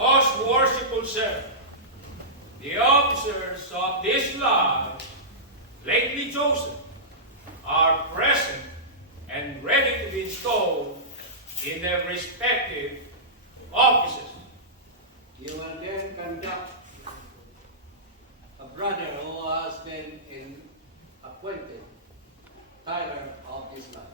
Most worshipful sir, the officers of this lodge, lately chosen, are present and ready to be installed in their respective offices. You will then conduct a brother who has been appointed Tyler of this land.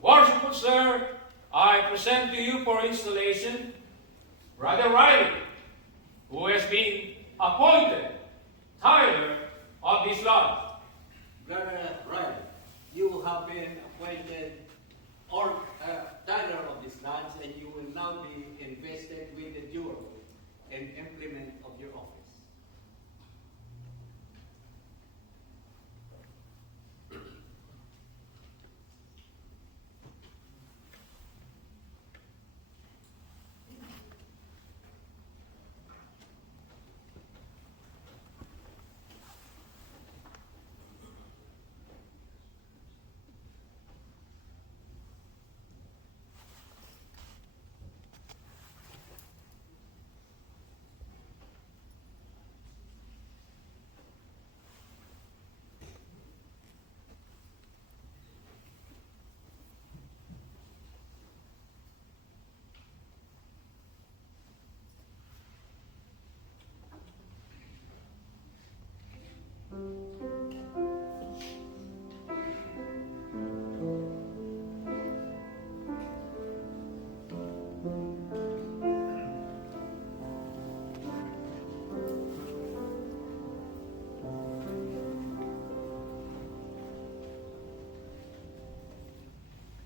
Worshipful sir, I present to you for installation Brother Riley, who has been appointed Tyler of this lodge. Brother Riley, you have been appointed Tyler of this lodge, and you will now be invested with the dual and implement of your office.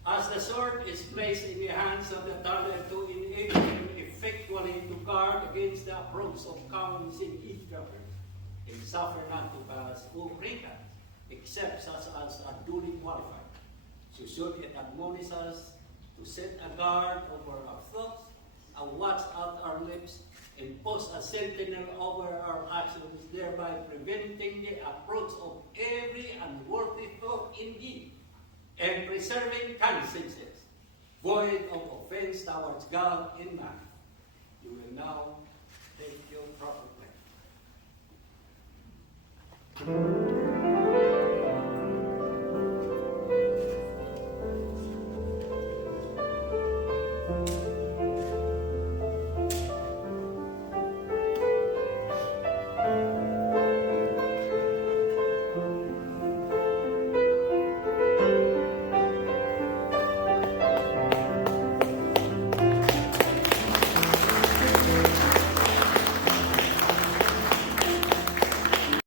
As the sword is placed in the hands of the Tyler to enable him effectually to guard against the approach of commons in eavesdroppers, and suffer not to pass recant, except such as are duly qualified. So should it admonish us to set a guard over our thoughts, and watch out our lips, and post a sentinel over our actions, thereby preventing the approach of every unworthy thought in thee, and preserving consciences, void of offense towards God and man. You will now take your proper place.